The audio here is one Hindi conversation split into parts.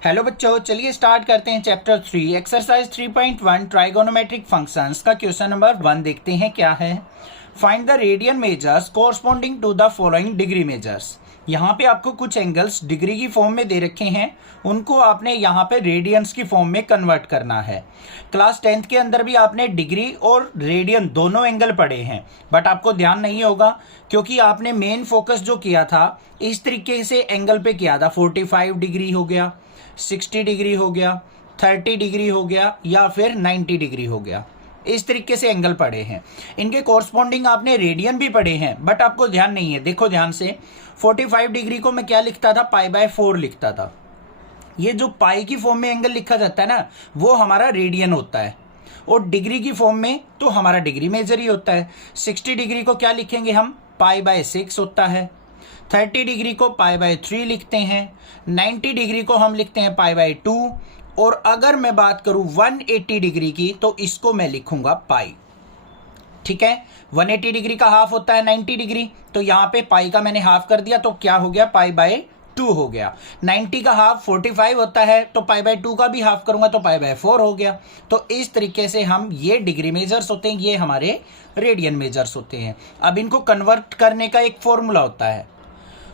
हेलो बच्चों, चलिए स्टार्ट करते हैं चैप्टर 3 एक्सरसाइज 3.1 ट्राइगोनोमेट्रिक फंक्शंस का क्वेश्चन नंबर 1 देखते हैं क्या है। Find the radian measures corresponding to the following degree measures. यहाँ पे आपको कुछ एंगल्स डिग्री की फॉर्म में दे रखे हैं, उनको आपने यहाँ पे रेडियंस की फॉर्म में कन्वर्ट करना है। क्लास 10th के अंदर भी आपने डिग्री और रेडियन दोनों एंगल पढ़े हैं, बट आपको ध्यान नहीं होगा क्योंकि आपने मेन फोकस जो किया था इस तरीके से एंगल पे किया था। 45 डिग्री हो गया, 60 डिग्री हो गया, 30 डिग्री हो गया या फिर 90 डिग्री हो गया, इस तरीके से एंगल पढ़े हैं। इनके कोरस्पॉन्डिंग आपने रेडियन भी पढ़े हैं, बट आपको ध्यान नहीं है। देखो ध्यान से, 45 डिग्री को मैं क्या लिखता था, π/4 लिखता था। ये जो पाई की फॉर्म में एंगल लिखा जाता है ना, वो हमारा रेडियन होता है, और डिग्री की फॉर्म में तो हमारा डिग्री मेजर ही होता है। 60 डिग्री को क्या लिखेंगे हम, π/6 होता है। 30 डिग्री को π/3 लिखते हैं। 90 डिग्री को हम लिखते हैं π/2। और अगर मैं बात करूं 180 डिग्री की तो इसको मैं लिखूंगा पाई। ठीक है, 180 डिग्री का हाफ होता है 90 डिग्री, तो यहां पे पाई का मैंने हाफ कर दिया तो क्या हो गया, π/2 हो गया। 90 का हाफ 45 होता है, तो π/2 का भी हाफ करूंगा तो π/4 हो गया। तो इस तरीके से हम, ये डिग्री मेजर्स होते हैं, ये हमारे रेडियन मेजर्स होते हैं। अब इनको कन्वर्ट करने का एक फॉर्मूला होता है।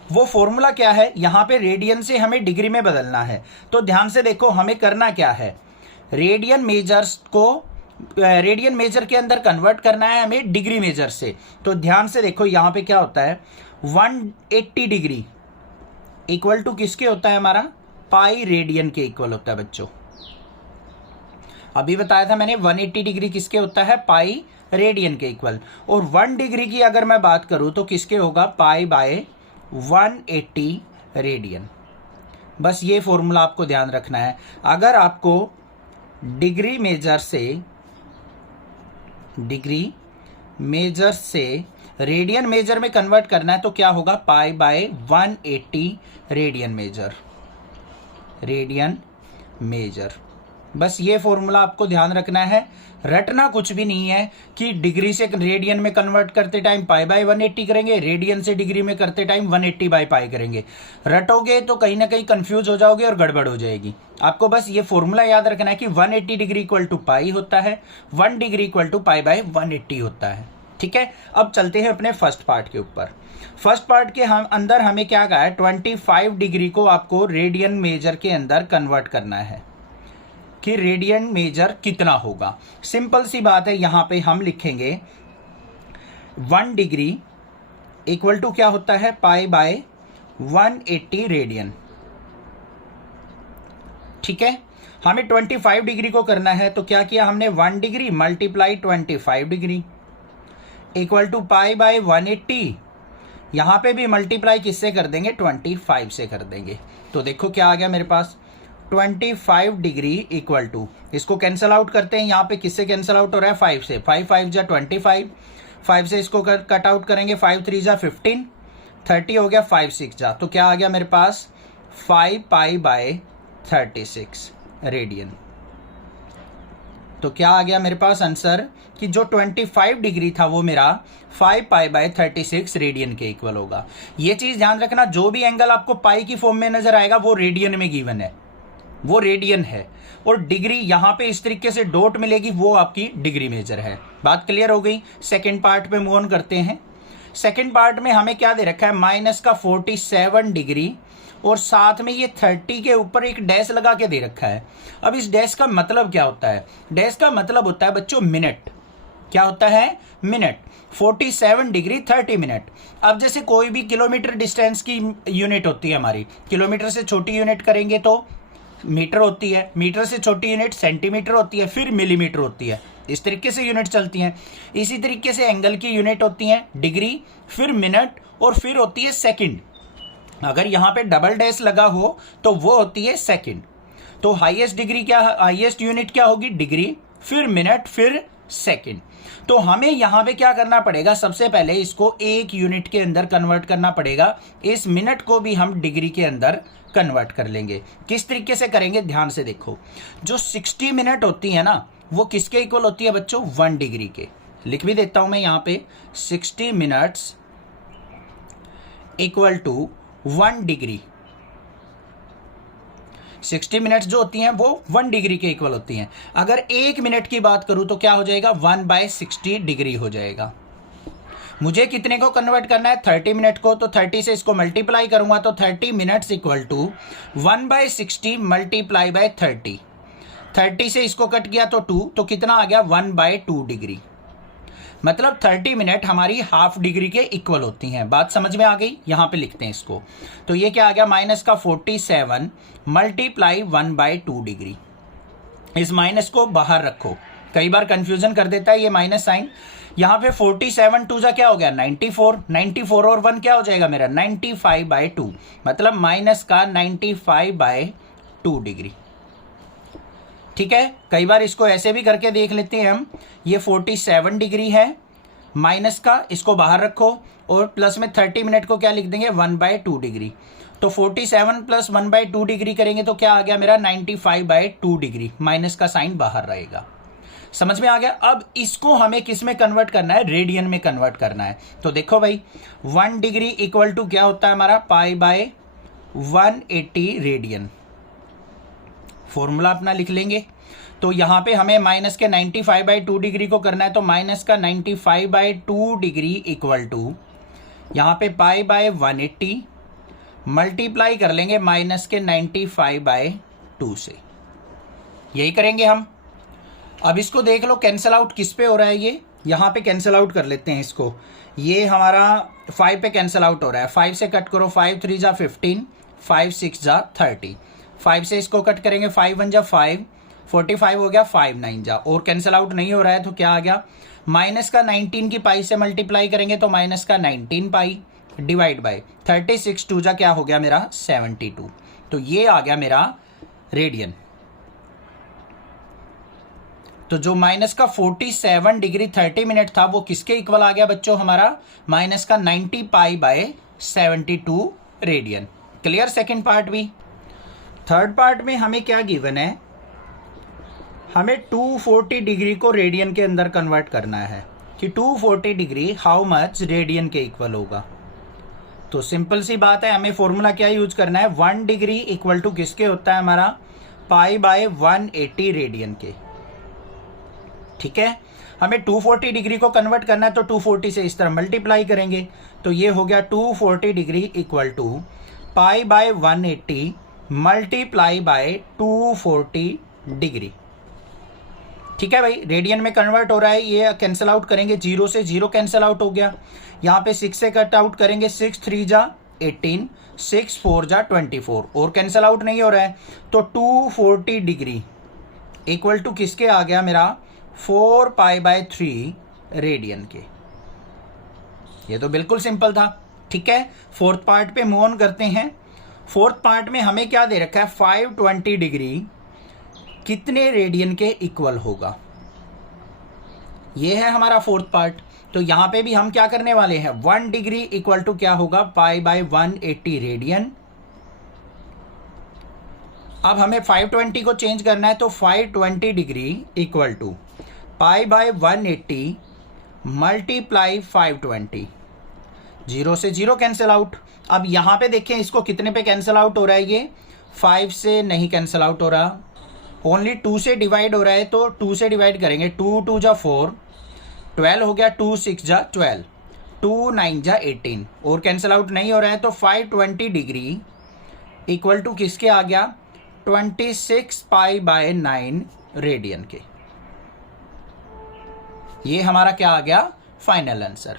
वो फॉर्मूला क्या है, यहाँ पे रेडियन से हमें डिग्री में बदलना है। तो ध्यान से देखो, हमें करना क्या है, रेडियन मेजर्स को रेडियन मेजर के अंदर कन्वर्ट करना है हमें डिग्री मेजर से। तो ध्यान से देखो, यहाँ पे क्या होता है, 180 डिग्री इक्वल टू किसके होता है, हमारा पाई रेडियन के इक्वल होता है। बच्चों अभी बताया था मैंने, 180 डिग्री किसके होता है, पाई रेडियन के इक्वल। और 1 डिग्री की अगर मैं बात करूं तो किसके होगा, π/180 रेडियन। बस ये फॉर्मूला आपको ध्यान रखना है। अगर आपको डिग्री मेजर से रेडियन मेजर में कन्वर्ट करना है तो क्या होगा, π/180 रेडियन मेजर। बस ये फॉर्मूला आपको ध्यान रखना है, रटना कुछ भी नहीं है कि डिग्री से रेडियन में कन्वर्ट करते टाइम π/180 करेंगे, रेडियन से डिग्री में करते टाइम 180/π करेंगे। रटोगे तो कहीं ना कहीं कंफ्यूज हो जाओगे और गड़बड़ हो जाएगी। आपको बस ये फॉर्मूला याद रखना है कि 180 डिग्री इक्वल टू पाई होता है, 1 डिग्री इक्वल टू π/180 होता है। ठीक है, अब चलते हैं अपने फर्स्ट पार्ट के ऊपर। फर्स्ट पार्ट के हम अंदर हमें क्या कहा है, 25 डिग्री को आपको रेडियन मेजर के अंदर कन्वर्ट करना है कि रेडियन मेजर कितना होगा। सिंपल सी बात है, यहां पे हम लिखेंगे 1 डिग्री इक्वल टू क्या होता है, π/180 रेडियन। ठीक है, हमें 25 डिग्री को करना है तो क्या किया हमने, 1 degree multiply 25 degree equal to π/180। यहां पे भी मल्टीप्लाई किससे कर देंगे, 25 से कर देंगे। तो देखो क्या आ गया मेरे पास, 25 डिग्री इक्वल टू, इसको कैंसल आउट करते हैं। यहाँ पे किससे कैंसल आउट हो रहा है, 5 से। 5 5 जा 25, 5 से इसको कट आउट करेंगे, 5 3 जा 15, 30 हो गया, 5 6 जा, तो क्या आ गया मेरे पास, 5π/36 रेडियन। तो क्या आ गया मेरे पास आंसर, कि जो 25 डिग्री था वो मेरा 5π/36 रेडियन के इक्वल होगा। ये चीज ध्यान रखना, जो भी एंगल आपको पाई की फॉर्म में नजर आएगा वो रेडियन में गिवन है, वो रेडियन है। और डिग्री यहां पे इस तरीके से डॉट मिलेगी, वो आपकी डिग्री मेजर है। बात क्लियर हो गई। सेकंड पार्ट पे मूव ऑन करते हैं। सेकंड पार्ट में हमें क्या दे रखा है, -47 डिग्री और साथ में ये 30 के ऊपर एक डैश लगा के दे रखा है। अब इस डैश का मतलब क्या होता है, डैश का मतलब होता है बच्चों मिनट। क्या होता है, मिनट। 47 degree 30 minute. अब जैसे कोई भी किलोमीटर डिस्टेंस की यूनिट होती है हमारी, किलोमीटर से छोटी यूनिट करेंगे तो मीटर होती है, मीटर से छोटी यूनिट सेंटीमीटर होती है, फिर मिलीमीटर होती है। इस तरीके से यूनिट चलती हैं। इसी तरीके से एंगल की यूनिट होती है डिग्री, फिर मिनट और फिर होती है सेकंड। अगर यहाँ पे डबल डैश लगा हो तो वो होती है सेकंड। तो हाईएस्ट डिग्री क्या, हाईएस्ट यूनिट क्या होगी, डिग्री, फिर मिनट, फिर सेकंड। तो हमें यहां पे क्या करना पड़ेगा, सबसे पहले इसको एक यूनिट के अंदर कन्वर्ट करना पड़ेगा। इस मिनट को भी हम डिग्री के अंदर कन्वर्ट कर लेंगे। किस तरीके से करेंगे, ध्यान से देखो। जो 60 मिनट होती है ना, वो किसके इक्वल होती है बच्चों, 1 डिग्री के। लिख भी देता हूं मैं यहां पे, 60 minutes equal to 1 degree. 60 minutes जो होती हैं वो 1 डिग्री के इक्वल होती हैं। अगर 1 मिनट की बात करूं तो क्या हो जाएगा, 1/60 डिग्री हो जाएगा। मुझे कितने को कन्वर्ट करना है, 30 मिनट को, तो 30 से इसको मल्टीप्लाई करूंगा तो 30 minutes equal to 1/60 multiply by 30। 30 से इसको कट गया तो 2, तो कितना आ गया, 1/2 डिग्री। मतलब 30 मिनट हमारी हाफ डिग्री के इक्वल होती हैं। बात समझ में आ गई। यहां पे लिखते हैं इसको, तो ये क्या आ गया, माइनस का 47 मल्टीप्लाई 1/2 डिग्री। इस माइनस को बाहर रखो, कई बार कंफ्यूजन कर देता है ये माइनस साइन। यहां पे 47 2 जा क्या हो गया, 94। 94 और 1 क्या हो जाएगा मेरा, 95/2, मतलब माइनस का 95/2 डिग्री। ठीक है, कई बार इसको ऐसे भी करके देख लेते हैं हम। ये 47 डिग्री है, माइनस का इसको बाहर रखो और प्लस में 30 मिनट को क्या लिख देंगे, 1/2 डिग्री। तो 47 प्लस 1/2 डिग्री करेंगे तो क्या आ गया मेरा, 95/2 डिग्री। माइनस का साइन बाहर रहेगा। समझ में आ गया। अब इसको हमें किस में कन्वर्ट करना है, रेडियन में कन्वर्ट करना है। तो देखो भाई, 1 डिग्री इक्वल टू क्या होता है हमारा, π/180 रेडियन। फॉर्मूला अपना लिख लेंगे। तो यहां पे हमें माइनस के 95/2 डिग्री को करना है, तो माइनस का 95/2 डिग्री इक्वल टू यहां पे π/180 मल्टीप्लाई कर लेंगे माइनस के 95/2 से। यही करेंगे हम। अब इसको देख लो कैंसल आउट किस पे हो रहा है, ये यहां पे कैंसल आउट कर लेते हैं इसको। ये हमारा 5 पे कैंसल आउट हो रहा है। 5 से कट करो, 5 3 जा 15, 5 6 जा 30। 5 से इसको कट करेंगे, 5 1 जा 5, 45 हो गया, 5 9 जा, और कैंसल आउट नहीं हो रहा है तो क्या आ गया, माइनस का 19 की पाई से मल्टीप्लाई करेंगे तो माइनस का 19 पाई डिवाइड बाय 36 2 जा क्या हो गया मेरा, 72। तो ये आ गया मेरा रेडियन। तो जो माइनस का 47 डिग्री 30 मिनट था वो किसके इक्वल आ गया बच्चों, हमारा माइनस का 90 π/72 रेडियन। क्लियर। सेकंड पार्ट भी। थर्ड पार्ट में हमें क्या गिवन है, हमें 240 डिग्री को रेडियन के अंदर कन्वर्ट करना है कि 240 डिग्री हाउ मच रेडियन के इक्वल होगा। तो सिंपल सी बात है, हमें फॉर्मूला क्या यूज करना है, 1 डिग्री इक्वल टू किसके होता है हमारा, π/180 रेडियन के। ठीक है, हमें 240 डिग्री को कन्वर्ट करना है तो 240 से इस तरह मल्टीप्लाई करेंगे तो ये हो गया 240 degree equal to π/180 multiply by 240 degree. ठीक है भाई, रेडियन में कन्वर्ट हो रहा है। ये कैंसिल आउट करेंगे, 0 से 0 कैंसिल आउट हो गया। यहाँ पे 6 से कट आउट करेंगे, 6 3 जा 18, 6 4 जा 24, और कैंसिल आउट नहीं हो रहा है तो 240 डिग्री इक्वल टू किसके आ गया मेरा, 4π/3 रेडियन के। ये तो बिल्कुल सिंपल था। ठीक है, फोर्थ पार्ट पे मूव ऑन करते हैं। फोर्थ पार्ट में हमें क्या दे रखा है, 520 डिग्री कितने रेडियन के इक्वल होगा, ये है हमारा फोर्थ पार्ट। तो यहां पे भी हम क्या करने वाले हैं, 1 डिग्री इक्वल टू क्या होगा, π/180 रेडियन। अब हमें 520 को चेंज करना है तो 520 डिग्री इक्वल टू π/180 मल्टीप्लाई 520, 0 से 0 कैंसिल आउट। अब यहां पे देखें इसको कितने पे कैंसिल आउट हो रहा है, ये 5 से नहीं कैंसिल आउट हो रहा, ओनली 2 से डिवाइड हो रहा है। तो 2 से डिवाइड करेंगे, 2 2 जा 4, 12 हो गया, 2 6 जा 12, 2 9 जा 18, और कैंसिल आउट नहीं हो रहा है तो 520 डिग्री इक्वल टू किसके आ गया, 26 π/9 रेडियन के। ये हमारा क्या आ गया, final answer.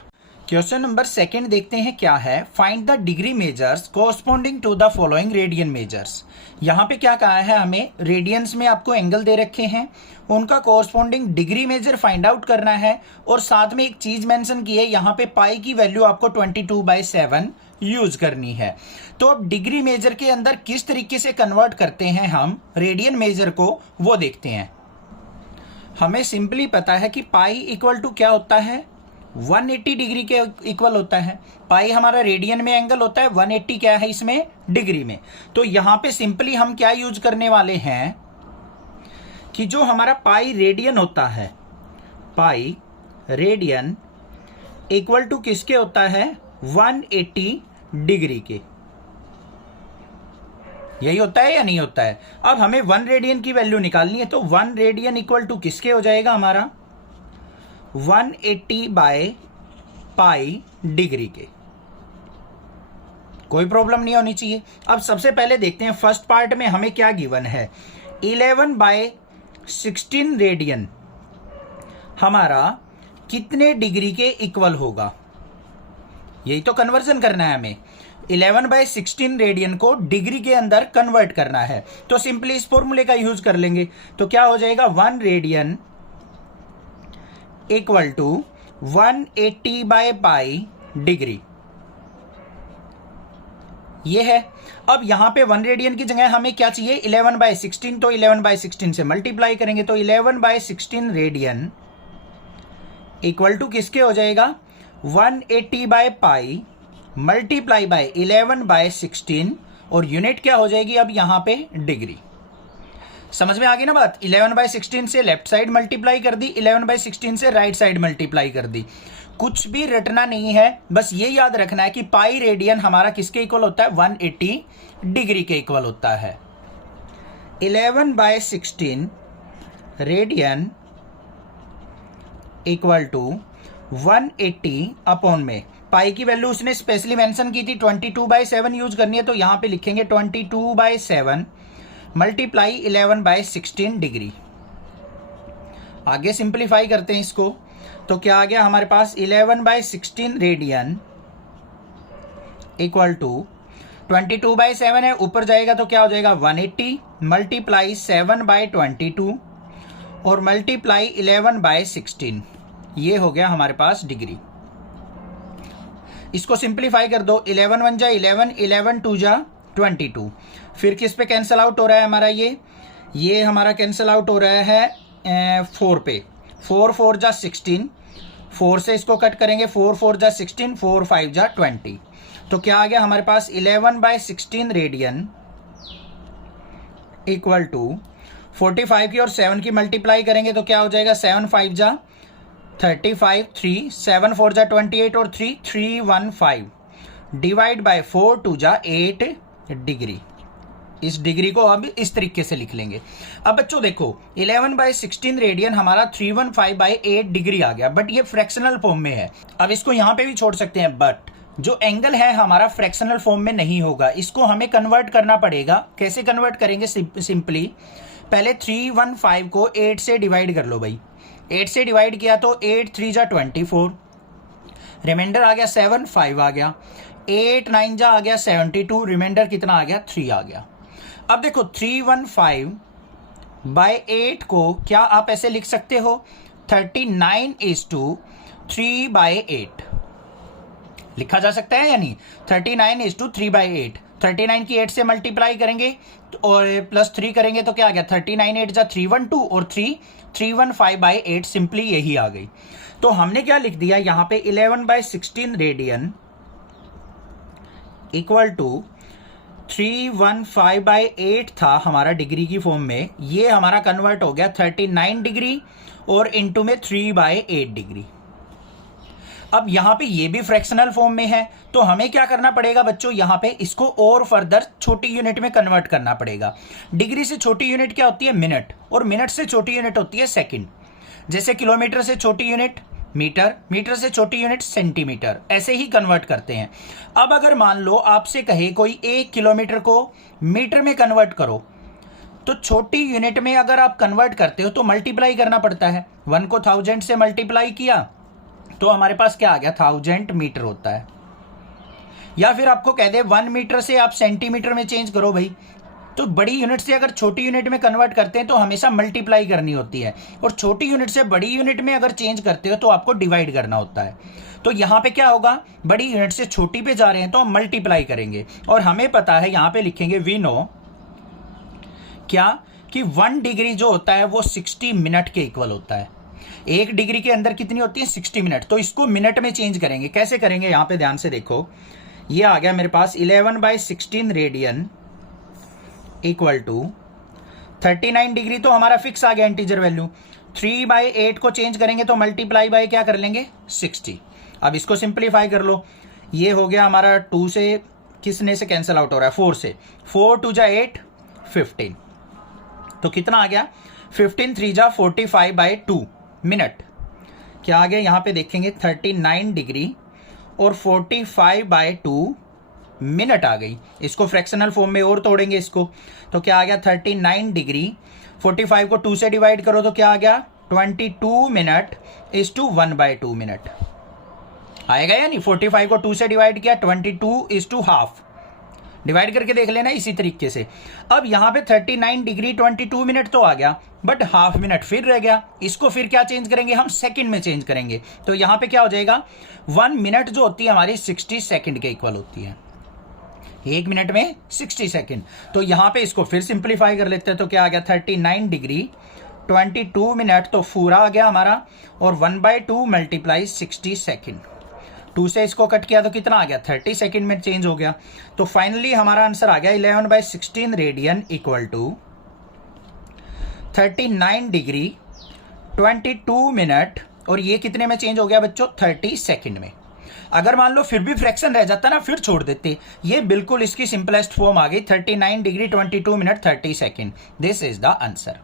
Question number second देखते हैं क्या है, find the degree measures corresponding to the following radian measures. यहाँ पे क्या कहा है, हमें रेडियंस में आपको एंगल दे रखे हैं, उनका corresponding degree measure find out करना है, और साथ में एक चीज मेंशन की है, यहाँ पे पाई की वैल्यू आपको 22/7 यूज करनी है। तो अब डिग्री मेजर के अंदर किस तरीके से कन्वर्ट करते हैं हम रेडियन मेजर को, वो देखते हैं। हमें सिंपली पता है कि पाई इक्वल टू क्या होता है, 180 डिग्री के इक्वल होता है। पाई हमारा रेडियन में एंगल होता है, 180 क्या है इसमें, डिग्री में। तो यहां पे सिंपली हम क्या यूज करने वाले हैं कि जो हमारा पाई रेडियन होता है, पाई रेडियन इक्वल टू किसके होता है, 180 डिग्री के। यही होता है या नहीं होता है? अब हमें 1 रेडियन की वैल्यू निकालनी है, तो 1 रेडियन इक्वल टू किसके हो जाएगा हमारा? 180 बाय पाई डिग्री के। कोई प्रॉब्लम नहीं होनी चाहिए। अब सबसे पहले देखते हैं फर्स्ट पार्ट में हमें क्या गिवन है। 11 बाय 16 रेडियन हमारा कितने डिग्री के इक्वल होगा, यही तो कन्वर्जन करना है हमें। 11 बाय 16 रेडियन को डिग्री के अंदर कन्वर्ट करना है, तो सिंपली इस फॉर्मूले का यूज कर लेंगे। तो क्या हो जाएगा? 1 radian equal to 180 by pi degree, ये है। अब यहां पे 1 रेडियन की जगह हमें क्या चाहिए? 11 बाय 16, तो 11 बाय 16 से मल्टीप्लाई करेंगे, तो 11 बाय 16 रेडियन इक्वल टू किसके हो जाएगा? 180 by pi multiply by 11 by 16, और यूनिट क्या हो जाएगी अब यहां पे? डिग्री। समझ में आ गई ना बात? 11 बाय 16 से लेफ्ट साइड मल्टीप्लाई कर दी, 11 बाय 16 से राइट साइड मल्टीप्लाई कर दी। कुछ भी रटना नहीं है, बस ये याद रखना है कि पाई रेडियन हमारा किसके इक्वल होता है? 180 डिग्री के इक्वल होता है। 11 by 16 radian equal to 180 upon में पाई की वैल्यू उसने स्पेशली मेंशन की थी 22/7 यूज करनी है, तो यहां पे लिखेंगे 22/7 मल्टीप्लाई 11 बाय 16 डिग्री। आगे सिंप्लीफाई करते हैं इसको, तो क्या आ गया हमारे पास? 11 बाय 16 रेडियन इक्वल टू 22/7 है, ऊपर जाएगा तो क्या हो जाएगा? 180 मल्टीप्लाई 7 बाय 22 और मल्टीप्लाई 11 बाय 16, ये हो गया हमारे पास डिग्री। इसको सिंप्लीफाई कर दो, 11 1 जा 11, 11 2 जा 22, फिर किस पे कैंसल आउट हो रहा है हमारा? ये हमारा कैंसल आउट हो रहा है 4 पे, 4 4 जा 16, 4 से इसको कट करेंगे, 4 4 जा 16, 4 5 जा 20, तो क्या आ गया हमारे पास? 11 बाय 16 रेडियन इक्वल टू 45 की और 7 की मल्टीप्लाई करेंगे तो क्या हो जाएगा? 7 5 जा 35, 3 7 4 जा 28 और 3 315 डिवाइड बाय 4 2 जा 8 डिग्री। इस डिग्री को अब इस तरीके से लिख लेंगे। अब बच्चों देखो 11 बाय 16 रेडियन हमारा 315 बाय 8 डिग्री आ गया, बट ये फ्रैक्शनल फॉर्म में है। अब इसको यहां पे भी छोड़ सकते हैं, बट जो एंगल है हमारा फ्रैक्शनल फॉर्म में नहीं होगा, इसको हमें कन्वर्ट करना पड़ेगा। कैसे कन्वर्ट करेंगे? सिंपली पहले 315 को 8 से डिवाइड कर लो भाई, 8 से डिवाइड किया तो 8 3 जा 24, रिमाइंडर आ गया 7 5 आ गया, 8 9 जा आ गया 72, रिमाइंडर कितना आ गया? 3 आ गया। अब देखो 315 बाय 8 को क्या आप ऐसे लिख सकते हो? 39:3/8 लिखा जा सकता है या नहीं? 39:3/8, 39 की 8 से मल्टीप्लाई करेंगे और प्लस 3 करेंगे तो क्या आ गया? 39 8 जा 312 और 3 315 बाय 8, सिंपली यही आ गई। तो हमने क्या लिख दिया यहां पे? 11 by 16 radian equal to 315 by 8 था हमारा डिग्री की फॉर्म में, ये हमारा कन्वर्ट हो गया 39 डिग्री और इनटू में 3/8 डिग्री। अब यहां पे ये भी फ्रैक्शनल फॉर्म में है, तो हमें क्या करना पड़ेगा बच्चों? यहां पे इसको और फर्दर छोटी यूनिट में कन्वर्ट करना पड़ेगा। डिग्री से छोटी यूनिट क्या होती है? मिनट, और मिनट से छोटी यूनिट होती है सेकंड। जैसे किलोमीटर से छोटी यूनिट मीटर, मीटर से छोटी यूनिट सेंटीमीटर, ऐसे ही कन्वर्ट करते हैं। अब अगर मान लो आपसे कहे कोई 1 किलोमीटर को मीटर में कन्वर्ट करो, तो छोटी यूनिट में अगर आप कन्वर्ट करते हो तो मल्टीप्लाई करना पड़ता है। 1 को 1000 से मल्टीप्लाई किया तो हमारे पास क्या आ गया? 1000 मीटर होता है। या फिर आपको कह दे 1 मीटर से आप सेंटीमीटर में चेंज करो भाई, तो बड़ी यूनिट से अगर छोटी यूनिट में कन्वर्ट करते हैं तो हमेशा मल्टीप्लाई करनी होती है, और छोटी यूनिट से बड़ी यूनिट में अगर चेंज करते हो तो आपको डिवाइड करना होता है। तो यहां पे क्या होगा? बड़ी यूनिट से छोटी पे जा रहे हैं तो हम मल्टीप्लाई करेंगे, और हमें पता है यहां पे लिखेंगे वी नो क्या कि 1 डिग्री जो होता है वो 60 मिनट के इक्वल होता है। 1 डिग्री के अंदर कितनी होती है? 60 मिनट। तो इसको मिनट में चेंज करेंगे। कैसे करेंगे? यहां पे ध्यान से देखो, ये आ गया मेरे पास 11 by 16 radian equal to 39 degree, तो हमारा फिक्स आ गया इंटीजर वैल्यू। 3/8 को चेंज करेंगे तो मल्टीप्लाई बाय क्या कर लेंगे? 60। अब इसको सिंप्लीफाई कर लो, ये हो गया हमारा 2 से किसने से कैंसिल आउट हो रहा है, 4 से, 4 2 जा 8, 15, तो कितना आ गया 15 3 जा 45/2 मिनट। क्या आ गया यहाँ पे देखेंगे 39 डिग्री और 45/2 मिनट आ गई। इसको फ्रैक्शनल फॉर्म में और तोड़ेंगे इसको, तो क्या आ गया 39 डिग्री, 45 को 2 से डिवाइड करो तो क्या आ गया 22 मिनट इज टू 1/2 मिनट आएगा या नहीं। 45 को 2 से डिवाइड किया 22 इज टू हाफ, डिवाइड करके देख लेना इसी तरीके से। अब यहाँ पे 39 डिग्री 22 मिनट तो आ गया, बट हाफ मिनट फिर रह गया। इसको फिर क्या चेंज करेंगे हम, सेकंड में चेंज करेंगे। तो यहाँ पे क्या हो जाएगा 1 मिनट जो होती है हमारी 60 सेकंड के इक्वल होती है, 1 मिनट में 60 सेकंड। तो यहाँ पे इसको फिर सिंप्लीफाई कर लेते हैं, तो क्या आ गया 39 डिग्री 22 मिनट तो पूरा आ गया हमारा, और 1/2 मल्टीप्लाई 60 सेकंड, 2 से इसको कट किया तो कितना आ गया 30 सेकंड में चेंज हो गया। तो फाइनली हमारा आंसर आ गया 11/16 radian equal to 39 degree 22 minute, और ये कितने में चेंज हो गया बच्चों 30 सेकंड में। अगर मान लो फिर भी फ्रैक्शन रह जाता ना, फिर छोड़ देते। ये बिल्कुल इसकी सिंपलेस्ट फॉर्म आ गई 39 degree 22 minute 30 second. This is the answer.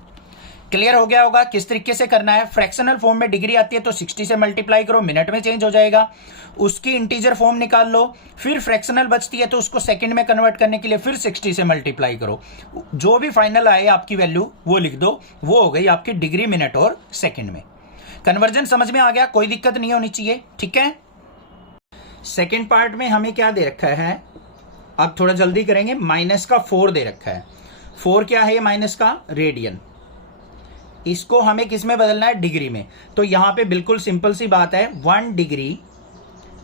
Clear हो गया होगा किस तरीके से करना है। फ्रैक्शनल फॉर्म में डिग्री आती है तो 60 से मल्टीप्लाई करो, मिनट में चेंज हो जाएगा। उसकी इंटीजर फॉर्म निकाल लो, फिर फ्रैक्शनल बचती है तो उसको सेकंड में कन्वर्ट करने के लिए फिर 60 से मल्टीप्लाई करो। जो भी फाइनल आए आपकी वैल्यू वो लिख दो, वो हो गई आपकी डिग्री मिनट और सेकंड में। कन्वर्जन समझ में आ गया, कोई दिक्कत नहीं होनी चाहिए, ठीक है। सेकेंड पार्ट में हमें क्या दे रखा है, अब थोड़ा जल्दी करेंगे। -4 दे रखा है। 4 क्या है, माइनस का रेडियन। इसको हमें किस में बदलना है, डिग्री में। तो यहां पे बिल्कुल सिंपल सी बात है, 1 डिग्री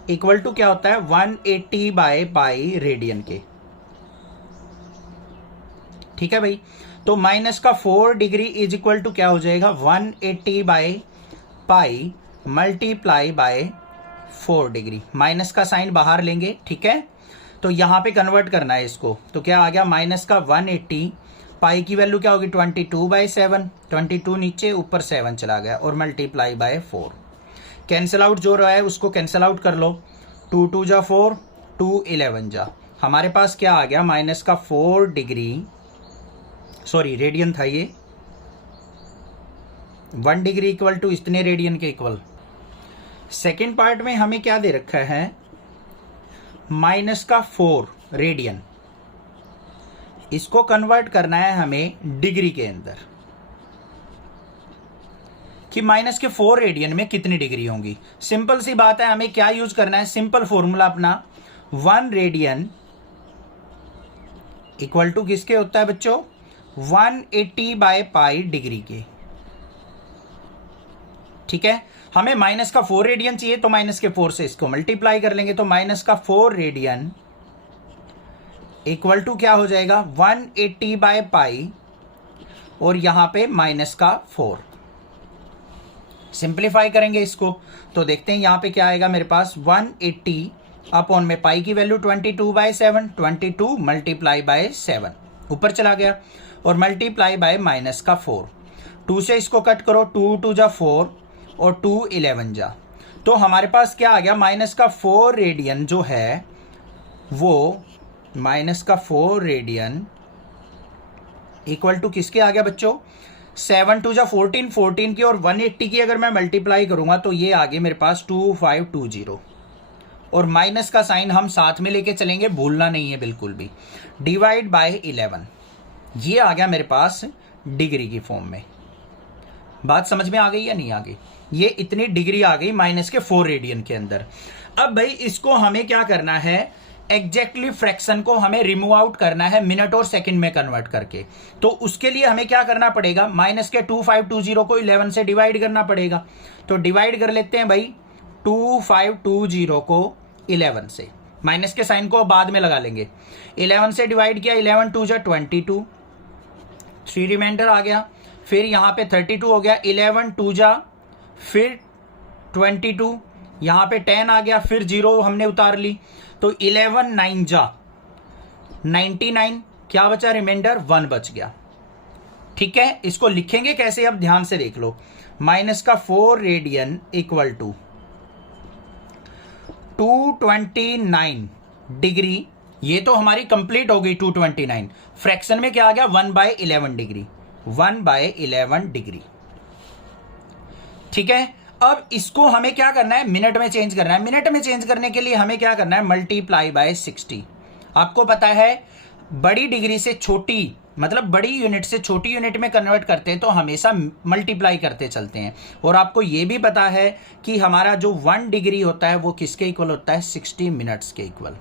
इक्वल टू क्या होता है 180/पाई रेडियन के, ठीक है भाई। तो -4 डिग्री इज इक्वल टू क्या हो जाएगा 180/पाई मल्टीप्लाई बाय 4 डिग्री। माइनस का साइन बाहर लेंगे, ठीक है। तो यहां पे कन्वर्ट करना है इसको, तो क्या आ गया -180, पाई की वैल्यू क्या होगी 22/7, 22 नीचे ऊपर 7 चला गया, और मल्टीप्लाई बाय 4। कैंसिल आउट जो रहा है उसको कैंसिल आउट कर लो, 2 2 जा 4, 2 11 जा। हमारे पास क्या आ गया -4 डिग्री, सॉरी रेडियन था ये, 1 डिग्री इक्वल टू इतने रेडियन के इक्वल। सेकेंड पार्ट में हमें क्या दे रखा है -4 रेडियन। इसको कन्वर्ट करना है हमें डिग्री के अंदर, कि -4 रेडियन में कितनी डिग्री होंगी। सिंपल सी बात है, हमें क्या यूज करना है, सिंपल फॉर्मूला अपना 1 रेडियन इक्वल टू किसके होता है बच्चों 180/पाई डिग्री के, ठीक है। हमें -4 रेडियन चाहिए तो -4 से इसको मल्टीप्लाई कर लेंगे, तो -4 रेडियन इक्वल टू क्या हो जाएगा 180/पाई, और यहां पे -4। सिंप्लीफाई करेंगे इसको तो देखते हैं यहां पे क्या आएगा मेरे पास 180 अपॉन में पाई की वैल्यू 22/7, 22 मल्टीप्लाई बाय 7 ऊपर चला गया, और मल्टीप्लाई बाय -4। 2 से इसको कट करो, 2 2 जा 4 और 2 11 जा। तो हमारे पास क्या आ गया -4 रेडियन जो है वो -4 रेडियन इक्वल टू किसके आ गया बच्चों 7 2 जा 14, 14 की और 180 की अगर मैं मल्टीप्लाई करूंगा तो ये आ गया मेरे पास 2520, और माइनस का साइन हम साथ में लेके चलेंगे, भूलना नहीं है बिल्कुल भी। डिवाइड बाय 11, ये आ गया मेरे पास डिग्री की फॉर्म में। बात समझ में आ गई या नहीं आ गई। ये इतनी डिग्री आ गई -4 रेडियन के अंदर। अब भाई इसको हमें क्या करना है, एग्जैक्टली फ्रैक्शन को हमें रिमूव आउट करना है मिनट और सेकंड में कन्वर्ट करके। तो उसके लिए हमें क्या करना पड़ेगा, -2520 को 11 से डिवाइड करना पड़ेगा। तो डिवाइड कर लेते हैं भाई 2520 को 11 से, माइनस के साइन को बाद में लगा लेंगे। 11 से डिवाइड किया, 11 2 जा 22, 3 रिमाइंडर आ गया। फिर यहाँ पे 32 हो गया, 11 2 जा फिर 22, यहाँ पे 10 आ गया, फिर 0 हमने उतार ली, तो 11 9 जा 99, क्या बचा रिमाइंडर 1 बच गया, ठीक है। इसको लिखेंगे कैसे अब ध्यान से देख लो, -4 रेडियन इक्वल टू 229 डिग्री ये तो हमारी कंप्लीट हो गई 229। फ्रैक्शन में क्या आ गया 1/11 डिग्री, 1/11 डिग्री। ठीक है, अब इसको हमें क्या करना है, मिनट में चेंज करना है। मिनट में चेंज करने के लिए हमें क्या करना है, मल्टीप्लाई बाय 60। आपको पता है बड़ी डिग्री से छोटी, मतलब बड़ी यूनिट से छोटी यूनिट में कन्वर्ट करते हैं तो हमेशा मल्टीप्लाई करते चलते हैं। और आपको ये भी पता है कि हमारा जो 1 डिग्री होता है वो किसके इक्वल होता है, 60 मिनट्स के इक्वल।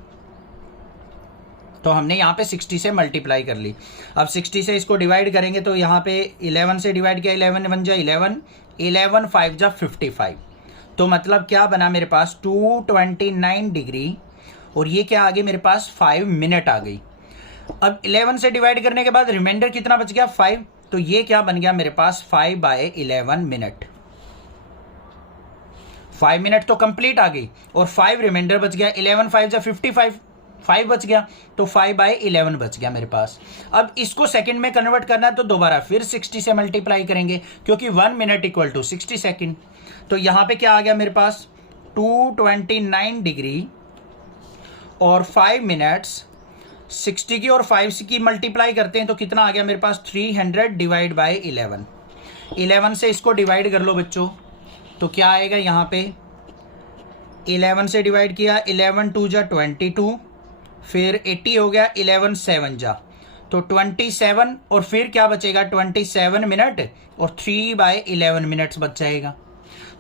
तो हमने यहाँ पे 60 से मल्टीप्लाई कर ली। अब 60 से इसको डिवाइड करेंगे तो यहाँ पे 11 से डिवाइड किया, 11 बन जाए 11, 11 5 जा 55। तो मतलब क्या बना मेरे पास 229 डिग्री, और ये क्या आ गई मेरे पास 5 मिनट आ गई। अब 11 से डिवाइड करने के बाद रिमाइंडर कितना बच गया 5, तो ये क्या बन गया मेरे पास 5/11 मिनट। 5 मिनट तो कंप्लीट आ गई और 5 रिमाइंडर बच गया, 11 5 जा 55, 5 बच गया, तो 5/11 बच गया मेरे पास। अब इसको सेकंड में कन्वर्ट करना है तो दोबारा फिर 60 से मल्टीप्लाई करेंगे, क्योंकि 1 मिनट इक्वल टू 60 सेकंड। तो यहां पे क्या आ गया मेरे पास 229 डिग्री और 5 मिनट्स, 60 की और 5 की मल्टीप्लाई करते हैं तो कितना आ गया मेरे पास 300 डिवाइड बाय 11। 11 से इसको डिवाइड कर लो बच्चों, तो क्या आएगा यहाँ पे 11 से डिवाइड किया, 11 2 जा 22, फिर 80 हो गया, 11 7 जा तो 27, और फिर क्या बचेगा 27 मिनट और 3/11 मिनट्स बच जाएगा।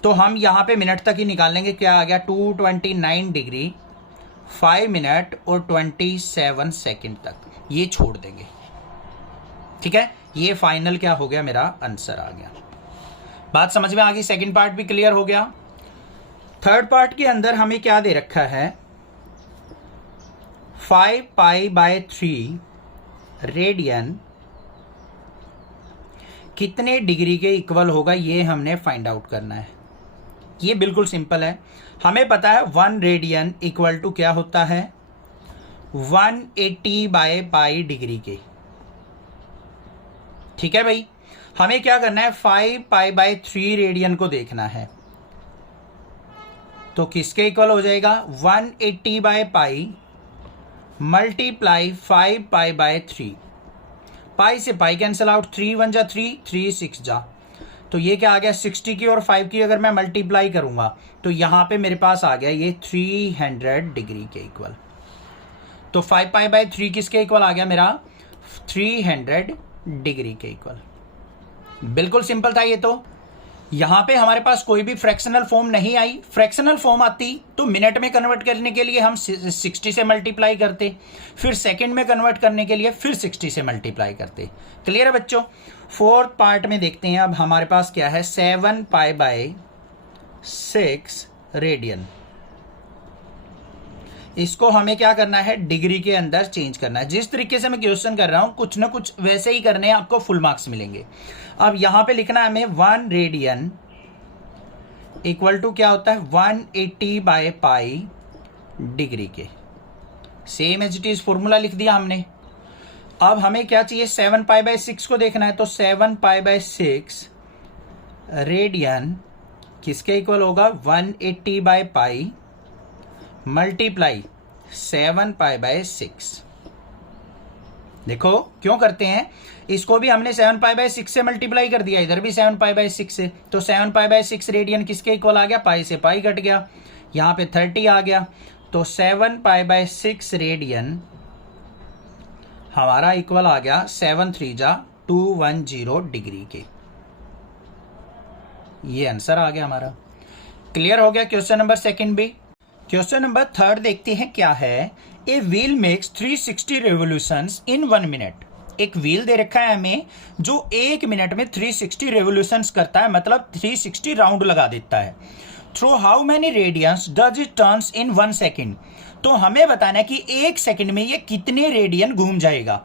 तो हम यहाँ पे मिनट तक ही निकाल लेंगे, क्या आ गया 229 डिग्री 5 मिनट और 27 सेकंड तक, ये छोड़ देंगे। ठीक है, ये फाइनल क्या हो गया, मेरा आंसर आ गया। बात समझ में आ गई, सेकंड पार्ट भी क्लियर हो गया। थर्ड पार्ट के अंदर हमें क्या दे रखा है, 5π/3 रेडियन कितने डिग्री के इक्वल होगा, ये हमने फाइंड आउट करना है। ये बिल्कुल सिंपल है, हमें पता है 1 रेडियन इक्वल टू क्या होता है 180/π डिग्री के। ठीक है भाई, हमें क्या करना है 5π/3 रेडियन को देखना है, तो किसके इक्वल हो जाएगा 180/π मल्टीप्लाई 5π/3। पाई से पाई कैंसिल आउट, 3 1 जा 3, 3 6 जा, तो ये क्या आ गया 60 की और 5 की अगर मैं मल्टीप्लाई करूंगा तो यहां पे मेरे पास आ गया ये 300 डिग्री के इक्वल। तो 5π/3 किसके इक्वल आ गया मेरा 300 डिग्री के इक्वल। बिल्कुल सिंपल था ये। तो यहां पे हमारे पास कोई भी फ्रैक्शनल फॉर्म नहीं आई। फ्रैक्शनल फॉर्म आती तो मिनट में कन्वर्ट करने के लिए हम 60 से मल्टीप्लाई करते, फिर सेकंड में कन्वर्ट करने के लिए फिर 60 से मल्टीप्लाई करते। क्लियर है बच्चों। फोर्थ पार्ट में देखते हैं। अब हमारे पास क्या है 7π/6 रेडियन। इसको हमें क्या करना है डिग्री के अंदर चेंज करना है। जिस तरीके से मैं क्वेश्चन कर रहा हूं कुछ ना कुछ वैसे ही करने हैं, आपको फुल मार्क्स मिलेंगे। अब यहां पे लिखना है हमें 1 रेडियन इक्वल टू क्या होता है 180/π डिग्री के। Same as it is formula लिख दिया हमने। अब हमें क्या चाहिए 7π/6 को देखना है, तो 7π/6 रेडियन किसके इक्वल होगा 180/π मल्टीप्लाई 7π/6। देखो क्यों करते हैं, इसको भी हमने 7π/6 से मल्टीप्लाई कर दिया, इधर भी 7π/6 से, तो 7π/6 रेडियन किसके इक्वल आ गया, पाई से पाई कट गया, यहाँ पे 30 आ गया, तो 7π/6 रेडियन हमारा इक्वल आ गया 7 3 जा 210 डिग्री के। ये आंसर आ गया हमारा। क्लियर हो गया क्वेश्चन नंबर सेकंड भी। क्वेश्चन नंबर थर्ड देखते हैं क्या है। A wheel makes 360 revolutions in 1 minute. एक व्हील दे रखा है हमें जो 1 मिनट में 360 रेवोल्यूशंस करता है, मतलब 360 राउंड लगा देता है। Through how many radians does it turns in 1 second. तो हमें बताना है कि 1 सेकेंड में ये कितने रेडियन घूम जाएगा।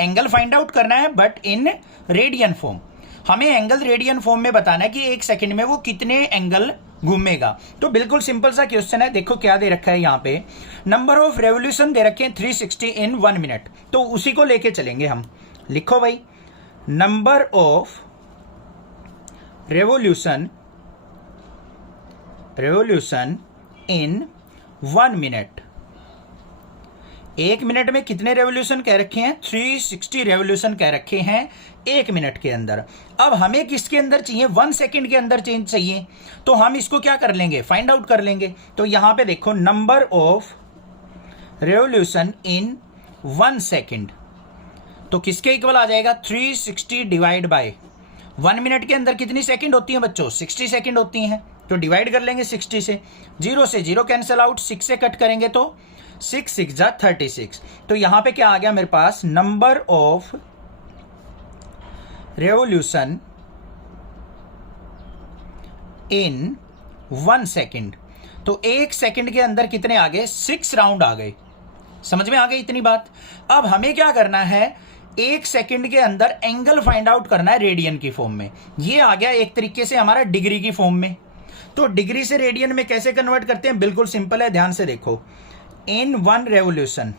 एंगल फाइंड आउट करना है बट इन रेडियन फॉर्म। हमें एंगल रेडियन फॉर्म में बताना है कि 1 सेकेंड में वो कितने एंगल घूमेगा। तो बिल्कुल सिंपल सा क्वेश्चन है। देखो क्या दे रखा है यहाँ पे, नंबर ऑफ रेवोल्यूशन दे रखे हैं 360 इन 1 मिनट, तो उसी को लेके चलेंगे हम। लिखो भाई, number of revolution in 1 minute 1 minute में कितने रेवोल्यूशन कह रखे हैं? 360 रेवोल्यूशन कह रखे हैं 1 मिनट के अंदर। अब हमें किसके अंदर चाहिए? 1 सेकंड के अंदर चेंज चाहिए, तो हम इसको क्या कर लेंगे? फाइंड आउट कर लेंगे। तो यहां पे देखो number of revolution in 1 second, तो किसके इक्वल आ जाएगा? 360 डिवाइड बाय 1 मिनट के अंदर कितनी सेकंड होती हैं बच्चों? 60 सेकंड होती हैं, तो डिवाइड कर लेंगे 60 से। 0 से 0 कैंसिल आउट, 6 से कट करेंगे तो 6 6 जा 36। तो यहां पे क्या आ गया मेरे पास? Number of revolution in 1 second, तो 1 सेकंड के अंदर कितने आ गए? 6 राउंड आ गए। समझ में आ गई इतनी बात? अब हमें क्या करना है? 1 सेकंड के अंदर एंगल फाइंड आउट करना है रेडियन की फॉर्म में। ये आ गया एक तरीके से हमारा डिग्री की फॉर्म में। तो डिग्री से रेडियन में कैसे कन्वर्ट करते हैं? बिल्कुल सिंपल है, ध्यान से देखो। In one revolution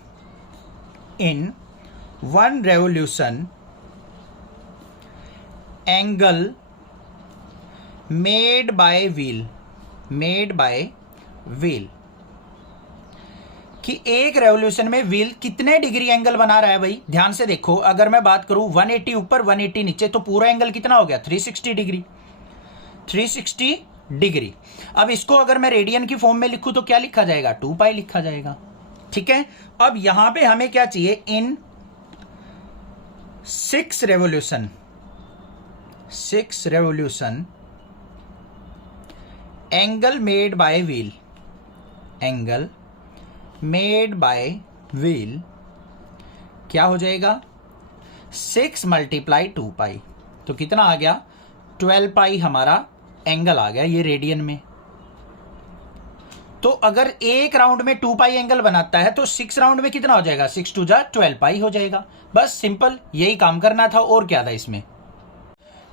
angle made by wheel, कि एक रेवोल्यूशन में व्हील कितने डिग्री एंगल बना रहा है भाई? ध्यान से देखो, अगर मैं बात करूं 180 ऊपर 180 नीचे, तो पूरा एंगल कितना हो गया? 360 डिग्री। 360 डिग्री। अब इसको अगर मैं रेडियन की फॉर्म में लिखूं तो क्या लिखा जाएगा? 2 पाई लिखा जाएगा। ठीक है, अब यहां पे हमें क्या चाहिए? इन 6 revolution angle made by wheel क्या हो जाएगा? 6 × 2 पाई, तो कितना आ गया? 12 पाई हमारा एंगल आ गया ये रेडियन में। तो अगर एक राउंड में 2 पाई एंगल बनाता है तो 6 राउंड में कितना हो जाएगा? 6 2 जा 12 पाई हो जाएगा। बस सिंपल यही काम करना था, और क्या था इसमें।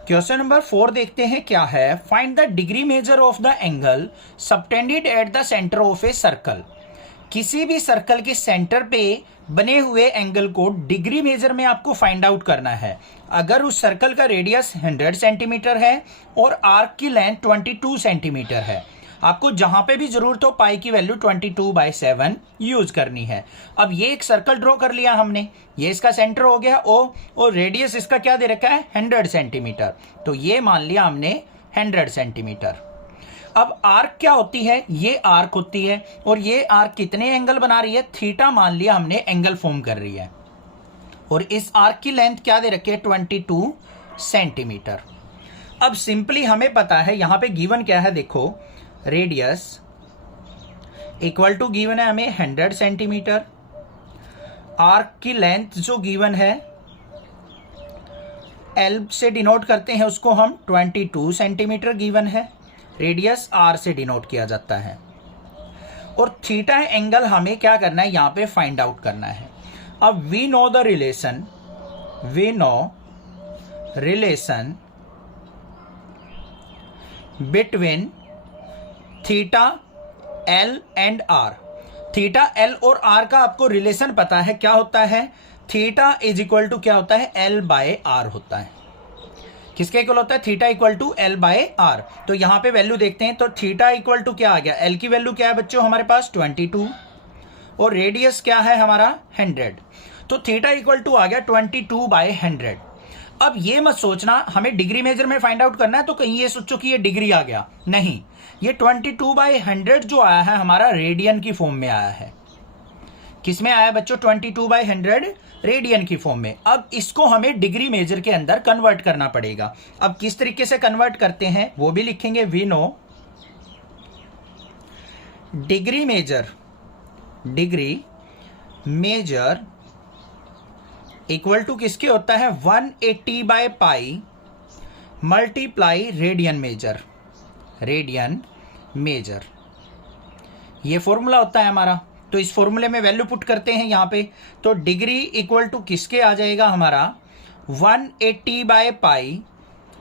क्वेश्चन नंबर 4 देखते हैं क्या है। Find the degree measure of the angle subtended at the centre of a circle. किसी भी सर्कल के सेंटर पे बने हुए एंगल को डिग्री मेजर में आपको फाइंड आउट करना है। अगर उस सर्कल का रेडियस 100 सेंटीमीटर है और आर्क की लेंथ 22 सेंटीमीटर है, आपको जहां पे भी जरूरत हो पाई की वैल्यू 22/7 यूज करनी है। अब ये एक सर्कल ड्रॉ कर लिया हमने, ये इसका सेंटर हो गया O, और रेडियस इसका क्या दे रखा है? 100 सेंटीमीटर। तो ये मान लिया हमने 100 सेंटीमीटर। अब आर्क क्या होती है? ये आर्क होती है, और ये आर्क कितने एंगल बना रही है? थीटा मान लिया हमने एंगल फॉर्म कर रही है, और इस आर्क की लेंथ क्या दे रखी है? 22 सेंटीमीटर। अब सिंपली हमें पता है यहां पे गिवन क्या है, देखो रेडियस इक्वल टू गिवन है हमें 100 सेंटीमीटर, आर्क की लेंथ जो गिवन है एल से डिनोट करते हैं उसको हम 22 सेंटीमीटर गिवन है, रेडियस आर से डिनोट किया जाता है, और थीटा एंगल हमें क्या करना है? यहां पे फाइंड आउट करना है। अब we know relation between theta L and R. Theta L और आर का आपको रिलेशन पता है, क्या होता है? थीटा इज इक्वल टू क्या होता है? L/R होता है। किसके इक्वल होता है? Theta equal to L/R। तो यहां पे वैल्यू देखते हैं, तो थीटा इक्वल टू क्या आ गया? L की वैल्यू क्या है बच्चों हमारे पास? 22, और रेडियस क्या है हमारा? 100। तो थीटा इक्वल टू आ गया 22/100। अब ये मत सोचना हमें डिग्री मेजर में फाइंड आउट करना है तो कहीं ये सोचो कि ये डिग्री आ गया, नहीं, ये 22/100 जो आया है हमारा रेडियन की फॉर्म में आया है। किस में आया बच्चों? 22/100 रेडियन की फॉर्म में। अब इसको हमें डिग्री मेजर के अंदर कन्वर्ट करना पड़ेगा। अब किस तरीके से कन्वर्ट करते हैं वो भी लिखेंगे। We know degree measure equal to किसके होता है? 180/पाई मल्टीप्लाई रेडियन मेजर। ये फॉर्मूला होता है हमारा। तो इस फॉर्मूले में वैल्यू पुट करते हैं यहां पे, तो डिग्री इक्वल टू किसके आ जाएगा हमारा? 180/पाई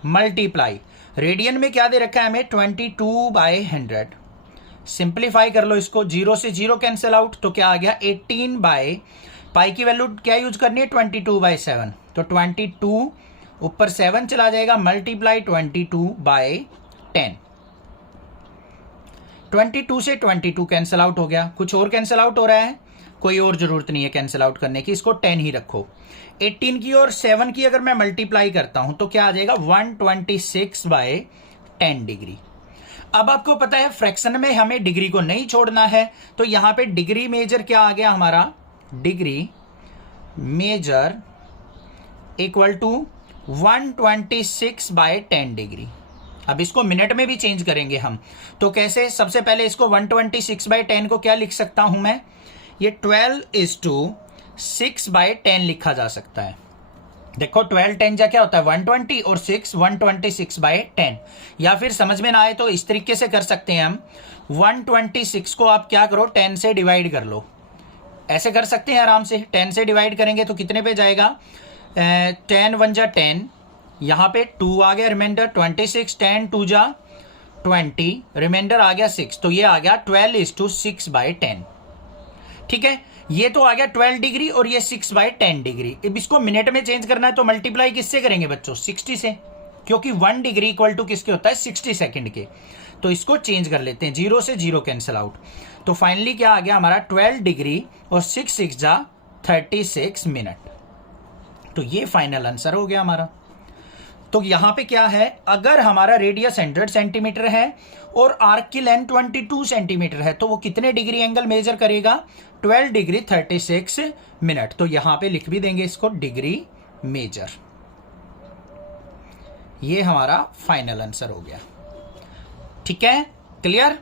मल्टीप्लाई रेडियन में क्या दे रखा है हमें? 22/100। सिंप्लीफाई कर लो इसको, 0 से 0 कैंसिल आउट, तो क्या आ गया? 18 पाई की वैल्यू क्या यूज करनी है? 22/7। तो 22 ऊपर 7 चला जाएगा, मल्टीप्लाई 22/10। 22 से 22 कैंसिल आउट हो गया। कुछ और कैंसिल आउट हो रहा है? कोई और जरूरत नहीं है कैंसिल आउट करने की, इसको 10 ही रखो। 18 की और 7 की अगर मैं मल्टीप्लाई करता हूं तो क्या आ जाएगा 126/10 डिग्री। अब आपको पता है फ्रैक्शन में हमें डिग्री को नहीं छोड़ना है, तो यहां पे डिग्री मेजर क्या आ गया हमारा, degree measure equal to 126/10 degree. अब इसको मिनट में भी चेंज करेंगे हम, तो कैसे, सबसे पहले इसको 126/10 को क्या लिख सकता हूं मैं, ये 12:6/10 लिखा जा सकता है। देखो 12 10 जा क्या होता है 120 और 6 126/10। या फिर समझ में ना आए तो इस तरीके से कर सकते हैं हम, 126 को आप क्या करो 10 से डिवाइड कर लो, ऐसे कर सकते हैं आराम से। 10 से डिवाइड करेंगे तो कितने पे जाएगा, 10 1 जा 10, यहाँ पे 2 आ गया रिमाइंडर, 26 10 2 जा 20, रिमाइंडर आ गया 6, तो ये आ गया 12:6/10। ठीक है, ये तो आ गया 12 डिग्री और ये 6/10 डिग्री। अब इसको मिनट में चेंज करना है तो मल्टीप्लाई किससे करेंगे बच्चों, 60 से, क्योंकि 1 डिग्री इक्वल टू किसके होता है 60 सेकंड के। तो इसको चेंज कर लेते हैं, 0 से 0 कैंसिल आउट, तो फाइनली क्या आ गया हमारा 12 डिग्री और 6 6 जा 36 मिनट। तो ये फाइनल आंसर हो गया हमारा। तो यहां पे क्या है, अगर हमारा रेडियस 100 सेंटीमीटर है और आर्क की लेंथ 22 सेंटीमीटर है तो वो कितने डिग्री एंगल मेजर करेगा, 12 डिग्री 36 मिनट। तो यहां पे लिख भी देंगे इसको डिग्री मेजर। ये हमारा फाइनल आंसर हो गया। ठीक है, क्लियर।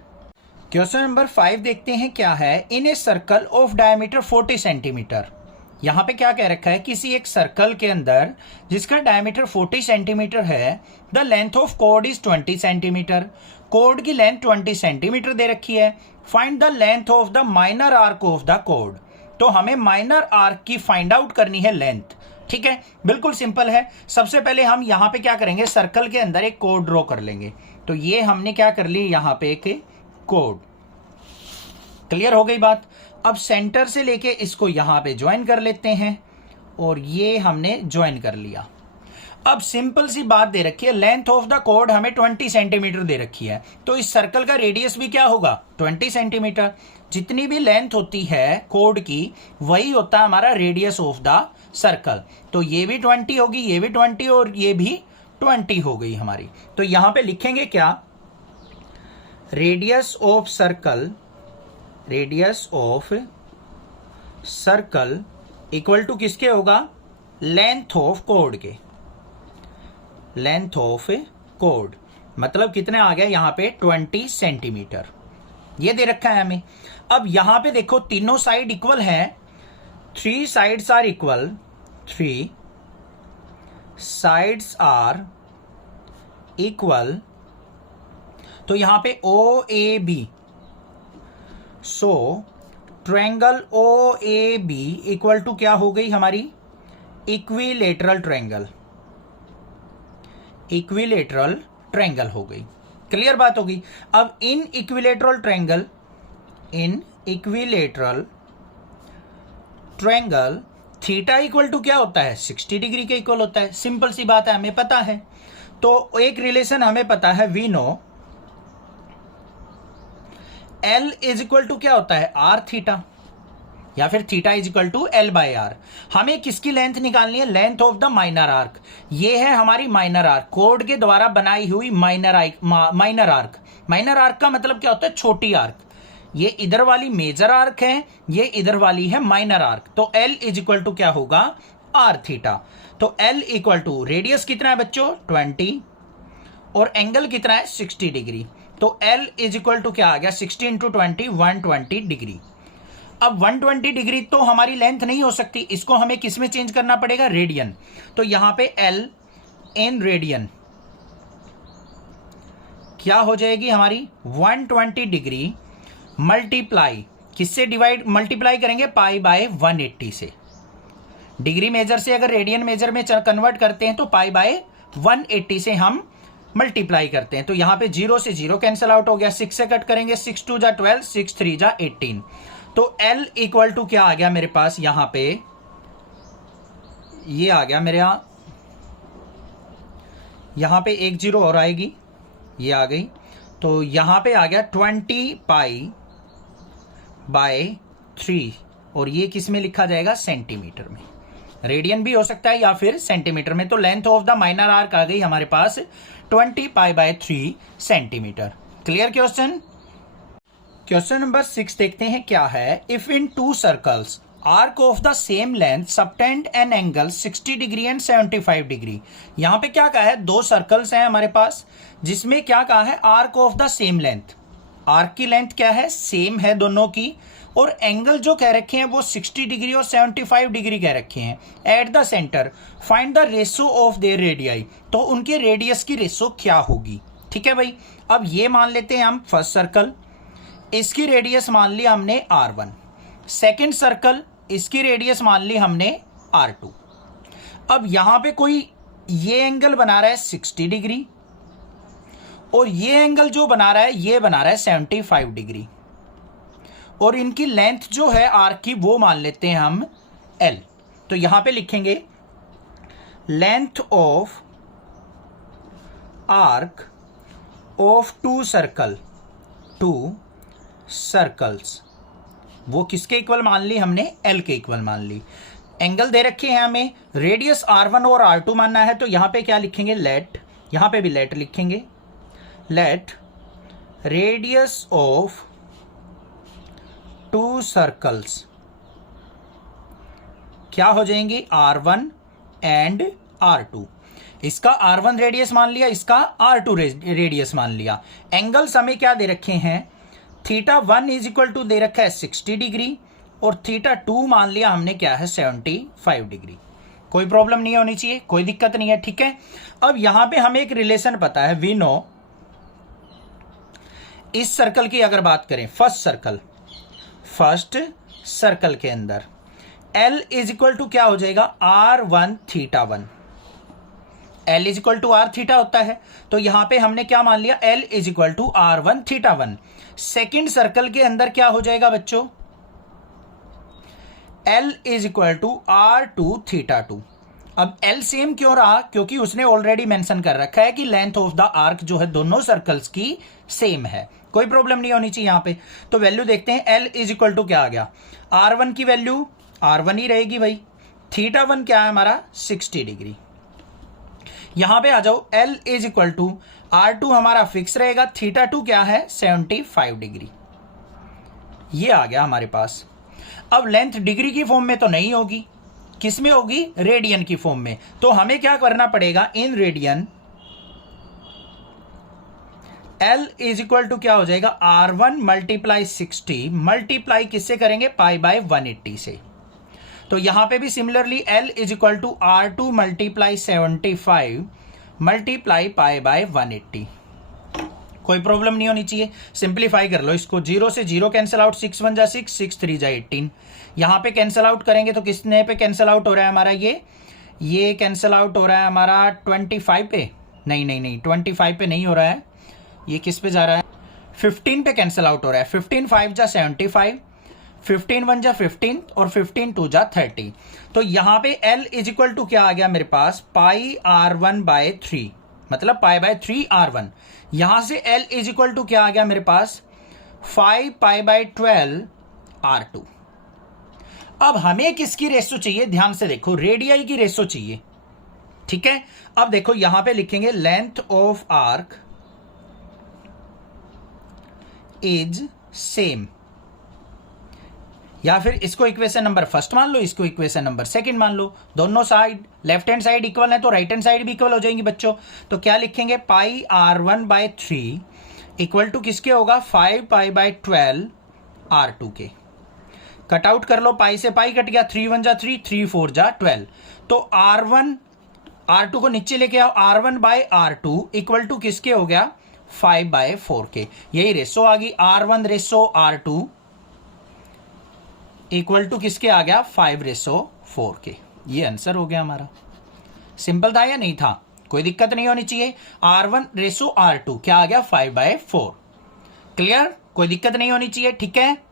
क्वेश्चन नंबर 5 देखते हैं क्या है, in a circle of diameter 40 centimetre. यहां पे क्या कह रखा है, किसी एक सर्कल के अंदर जिसका डायमीटर 40 सेंटीमीटर है, the length of code is 20 centimetre. Code की लेंथ 20 सेंटीमीटर दे रखी है। Find the length of the minor arc of the code. तो हमें माइनर आर्क की फाइंड आउट करनी है लेंथ। ठीक है, बिल्कुल सिंपल है। सबसे पहले हम यहां पे क्या करेंगे, सर्कल के अंदर एक कोड ड्रॉ कर लेंगे। तो ये हमने क्या कर ली, यहां पे एक कोड। क्लियर हो गई बात। अब सेंटर से लेके इसको यहां पे ज्वाइन कर लेते हैं और ये हमने ज्वाइन कर लिया। अब सिंपल सी बात दे रखी है, लेंथ ऑफ द कोड हमें 20 सेंटीमीटर दे रखी है, तो इस सर्कल का रेडियस भी क्या होगा 20 सेंटीमीटर। जितनी भी लेंथ होती है कोड की वही होता है हमारा रेडियस ऑफ द सर्कल। तो ये भी 20 होगी, ये भी 20 और ये भी 20 हो गई हमारी। तो यहां पे लिखेंगे क्या, radius of circle, radius of circle equal to किसके होगा, लेंथ ऑफ कोड के। लेंथ ऑफ कोड मतलब कितने आ गया यहां पे 20 सेंटीमीटर, ये दे रखा है हमें। अब यहां पे देखो तीनों साइड इक्वल है, 3 sides are equal, 3 sides are equal. तो यहां पे O A B, so triangle O A B equal to क्या हो गई हमारी, इक्विलेटरल ट्रायंगल। इक्विलेटरल ट्रायंगल हो गई। क्लियर बात होगी। अब in equilateral triangle, in equilateral triangle theta equal to क्या होता है 60 डिग्री के इक्वल होता है। सिंपल सी बात है, हमें पता है। तो एक रिलेशन हमें पता है, we know L is equal to क्या होता है आर थीटा, या फिर theta is equal to L by R. हमें किसकी लेंथ निकालनी है, length of the minor arc. ये है हमारी माइनर आर्क, कोड के द्वारा बनाई हुई माइनर आर्क। माइनर आर्क का मतलब क्या होता है, छोटी आर्क। ये इधर वाली मेजर आर्क है, ये इधर वाली है माइनर आर्क। तो L इज इक्वल टू क्या होगा आर थीटा। तो L इक्वल टू रेडियस कितना है बच्चों 20 और एंगल कितना है 60 डिग्री। तो L इज इक्वल टू क्या आ गया 60 इंटू 20 120 डिग्री। अब 120 डिग्री तो हमारी लेंथ नहीं हो सकती, इसको हमें किस में चेंज करना पड़ेगा, रेडियन। तो यहां पे L इन रेडियन क्या हो जाएगी हमारी 120 डिग्री मल्टीप्लाई किससे डिवाइड, मल्टीप्लाई करेंगे पाई बाय 180 से। डिग्री मेजर से अगर रेडियन मेजर में कन्वर्ट करते हैं तो पाई बाय 180 से हम मल्टीप्लाई करते हैं। तो यहां पे 0 से 0 कैंसिल आउट हो गया, 6 से कट करेंगे, 6 2 जा 12, 6 3 जा 18। तो L इक्वल टू क्या आ गया मेरे पास, यहां पे ये आ गया मेरे यहां पे एक 0 और आएगी, ये आ गई। तो यहां पे आ गया 20 पाई बाय 3 और ये किस में लिखा जाएगा, सेंटीमीटर में। रेडियन भी हो सकता है या फिर सेंटीमीटर में। तो length of the minor arc आ गई हमारे पास 20 π/3 centimetre. Clear question. Question number 6 देखते हैं क्या है। If in two circles arc of the same length subtend an angle 60 degree and 75 degree. यहां पे क्या कहा है, दो सर्कल्स हैं हमारे पास जिसमें क्या कहा है, arc of the same length. Arc की लेंथ क्या है, सेम है दोनों की, और एंगल जो कह रखे हैं वो 60 डिग्री और 75 डिग्री कह रखे हैं। At the centre find the ratio of their radii. तो उनके रेडियस की रेशो क्या होगी। ठीक है भाई। अब ये मान लेते हैं हम फर्स्ट सर्कल, इसकी रेडियस मान ली हमने R1। सेकेंड सर्कल, इसकी रेडियस मान ली हमने R2। अब यहां पे कोई ये एंगल बना रहा है 60 डिग्री और ये एंगल जो बना रहा है ये बना रहा है 75 डिग्री, और इनकी लेंथ जो है आर्क की वो मान लेते हैं हम L। तो यहां पे लिखेंगे length of arc of to circles, वो किसके इक्वल मान ली हमने, L के इक्वल मान ली। एंगल दे रखे हैं हमें, रेडियस R1 और R2 मानना है। तो यहां पे क्या लिखेंगे, लेट, यहां पे भी लेट लिखेंगे। Let radius of to circles क्या हो जाएंगी, R1 एंड R2। इसका R1 रेडियस मान लिया, इसका R2 रेडियस मान लिया। एंगल्स हमें क्या दे रखे हैं, θ1 इज इक्वल टू दे रखा है 60 डिग्री और θ2 मान लिया हमने क्या है 75 डिग्री। कोई प्रॉब्लम नहीं होनी चाहिए, कोई दिक्कत नहीं है। ठीक है। अब यहां पे हमें एक रिलेशन पता है, वी नो। इस सर्कल की अगर बात करें, फर्स्ट सर्कल के अंदर L इज इक्वल टू क्या हो जाएगा, R1 θ1। L is equal to R theta होता है। तो यहां पे हमने क्या मान लिया, L is equal to R1 θ1। Second circle के अंदर क्या हो जाएगा बच्चों, L is equal to R2 θ2। अब L सेम क्यों रहा, क्योंकि उसने ऑलरेडी मेंशन कर रखा है कि लेंथ ऑफ द आर्क जो है दोनों सर्कल्स की सेम है। कोई प्रॉब्लम नहीं होनी चाहिए यहां पे। तो वैल्यू देखते हैं, L इज इक्वल टू क्या आ गया, R1 की वैल्यू R1 ही रहेगी भाई, θ1 क्या है हमारा 60 डिग्री। यहां पे आ जाओ, L is equal to R2 हमारा फिक्स रहेगा, θ2 क्या है 75 डिग्री। ये आ गया हमारे पास। अब लेंथ डिग्री की फॉर्म में तो नहीं होगी, किस में होगी, रेडियन की फॉर्म में। तो हमें क्या करना पड़ेगा, in radian L is equal to क्या हो जाएगा, R1 मल्टीप्लाई 60 मल्टीप्लाई किससे करेंगे, π/180 से। तो यहां पे भी similarly L is equal to R2 multiply 75 multiply π/180। कोई प्रॉब्लम नहीं होनी चाहिए। सिंप्लीफाई कर लो इसको, 0 से 0 कैंसिल आउट, 6 1 जा 6, 6 3 जा 18। यहां पे कैंसिल आउट करेंगे तो किसने पे कैंसिल आउट हो रहा है हमारा, ये कैंसिल आउट हो रहा है हमारा 25 पे, नहीं 25 पे नहीं हो रहा है, ये किस पे जा रहा है, 15 पे कैंसिल आउट हो रहा है। 15 5 जा 75, 15 1 जा 15 और 15 2 जा 30। तो यहां पे L इज इक्वल टू क्या आ गया मेरे पास, πr1/3, मतलब π/3 R1। यहां से L इज इक्वल टू क्या आ गया मेरे पास, 5 π/12 R2। अब हमें किसकी रेशो चाहिए, ध्यान से देखो, रेडियाई की रेशो चाहिए। ठीक है। अब देखो यहां पे लिखेंगे length of arc is same, या फिर इसको इक्वेशन नंबर फर्स्ट मान लो, इसको इक्वेशन नंबर सेकंड मान लो। दोनों side left hand side equal है तो राइट हैंड साइड भी इक्वल हो जाएंगी बच्चों। तो क्या लिखेंगे, πr1/3 इक्वल टू किसके होगा, 5 π/12 R2 के। कट आउट कर लो, पाई से पाई कट गया, 3 1 जा 3, 3 4 जा 12। तो R2 को नीचे लेके आओ, R1/R2 इक्वल टू किसके हो गया, 5/4 के। यही रेशो आ गई, R1 ratio R2 equal to किसके आ गया, 5/4 के। ये आंसर हो गया हमारा। सिंपल था या नहीं था, कोई दिक्कत नहीं होनी चाहिए। R1 रेशो R2 क्या आ गया, 5/4। क्लियर, कोई दिक्कत नहीं होनी चाहिए। ठीक है।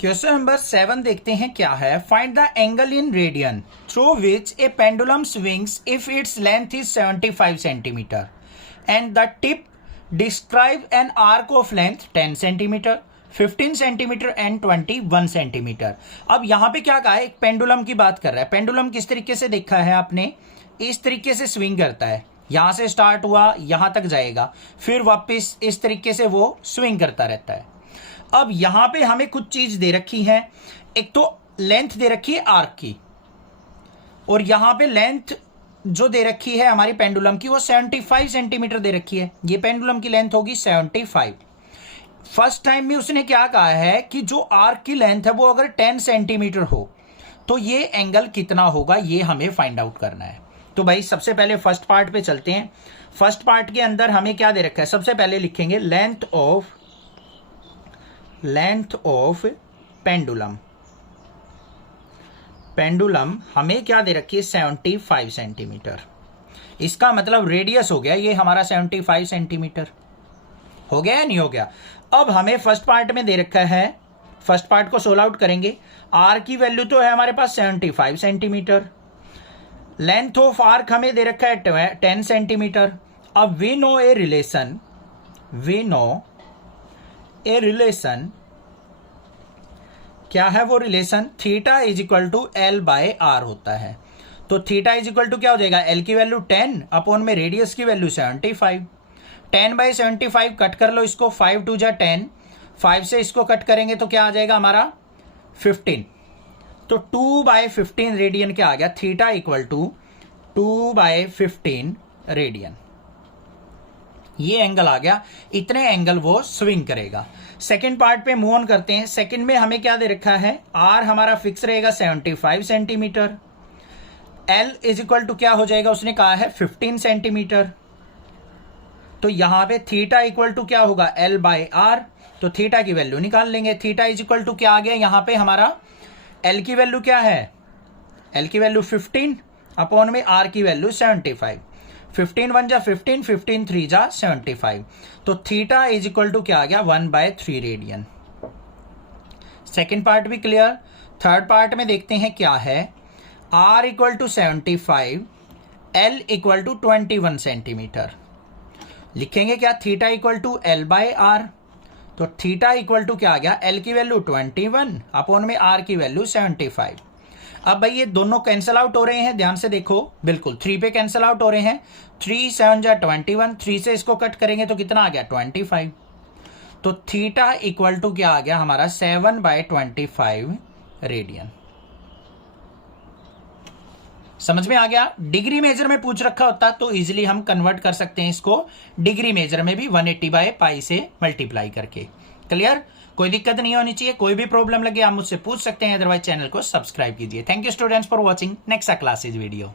क्वेश्चन नंबर 7 देखते हैं क्या है। Find the angle in radian through which A pendulum swings if its length is 75 centimetre and the tip describe an arc of length 10 centimetre 15 centimetre and 21 centimetre. अब यहां पे क्या कहा है, एक पेंडुलम की बात कर रहा है। पेंडुलम किस तरीके से देखा है आपने, इस तरीके से स्विंग करता है, यहां से स्टार्ट हुआ यहां तक जाएगा, फिर वापस इस तरीके से वो स्विंग करता रहता है। अब यहां पे हमें कुछ चीज दे रखी है, एक तो लेंथ दे रखी है आर्क की, और यहां पे लेंथ जो दे रखी है हमारी पेंडुलम की वो 75 सेंटीमीटर दे रखी है। ये पेंडुलम की लेंथ होगी 75। फर्स्ट टाइम में उसने क्या कहा है कि जो आर्क की लेंथ है वो अगर 10 सेंटीमीटर हो तो ये एंगल कितना होगा, ये हमें फाइंड आउट करना है। तो भाई सबसे पहले फर्स्ट पार्ट पे चलते हैं। फर्स्ट पार्ट के अंदर हमें क्या दे रखा है, सबसे पहले लिखेंगे लेंथ ऑफ पेंडुलम। पेंडुलम हमें क्या दे रखी है, 75 सेंटीमीटर। इसका मतलब रेडियस हो गया ये हमारा 75 सेंटीमीटर। हो गया या नहीं हो गया। अब हमें फर्स्ट पार्ट में दे रखा है, फर्स्ट पार्ट को सोल्व आउट करेंगे। आर की वैल्यू तो है हमारे पास 75 सेंटीमीटर, लेंथ ऑफ आर्क हमें दे रखा है 10 सेंटीमीटर। अब वी नो ए रिलेशन, क्या है वो relation, theta is equal to L by R होता है। तो थीटा इज इक्वल टू क्या हो जाएगा, एल की वैल्यू 10 अपॉन में रेडियस की वैल्यू 75। 10 बाई 75 कट कर लो इसको, 5 2 जा 10, 5 से इसको कट करेंगे तो क्या आ जाएगा हमारा 15। तो 2 बाय 15 रेडियन क्या आ गया, theta equal to 2 by 15 radian. ये एंगल आ गया, इतने एंगल वो स्विंग करेगा। सेकंड पार्ट पे मूव ऑन करते हैं। सेकंड में हमें क्या दे रखा है, आर हमारा फिक्स रहेगा 75 centimetre, L is equal to क्या हो जाएगा, उसने कहा है 15 सेंटीमीटर। तो यहां पे थीटा इक्वल टू क्या होगा, एल बाय आर। तो थीटा की वैल्यू निकाल लेंगे। थीटा इज इक्वल टू क्या आ गया, यहां पे हमारा एल की वैल्यू क्या है, एल की वैल्यू 15 अपॉन में आर की वैल्यू 75। 15 1 जा 15, 15 3 जा 75। तो थीटा इज इक्वल टू क्या आ गया, 1/3 रेडियन। सेकेंड पार्ट भी क्लियर। थर्ड पार्ट में देखते हैं क्या है, R equal to 75, L equal to 21 centimetre. लिखेंगे क्या, theta equal to L by R. तो थीटा इक्वल टू क्या आ गया, एल की वैल्यू 21 अपॉन में आर की वैल्यू 75। अब भाई ये दोनों कैंसिल आउट हो रहे हैं, ध्यान से देखो, बिल्कुल 3 पे कैंसिल आउट हो रहे हैं। 3 7 जा 21, 3 से इसको कट करेंगे तो कितना आ गया 25। तो थीटा इक्वल टू क्या आ गया हमारा 7/25 रेडियन। समझ में आ गया। डिग्री मेजर में पूछ रखा होता तो इजीली हम कन्वर्ट कर सकते हैं इसको डिग्री मेजर में भी 180/π से मल्टीप्लाई करके। क्लियर, कोई दिक्कत नहीं होनी चाहिए। कोई भी प्रॉब्लम लगे आप मुझसे पूछ सकते हैं, अदरवाइज चैनल को सब्सक्राइब कीजिए। Thank you students for watching. Next classes video.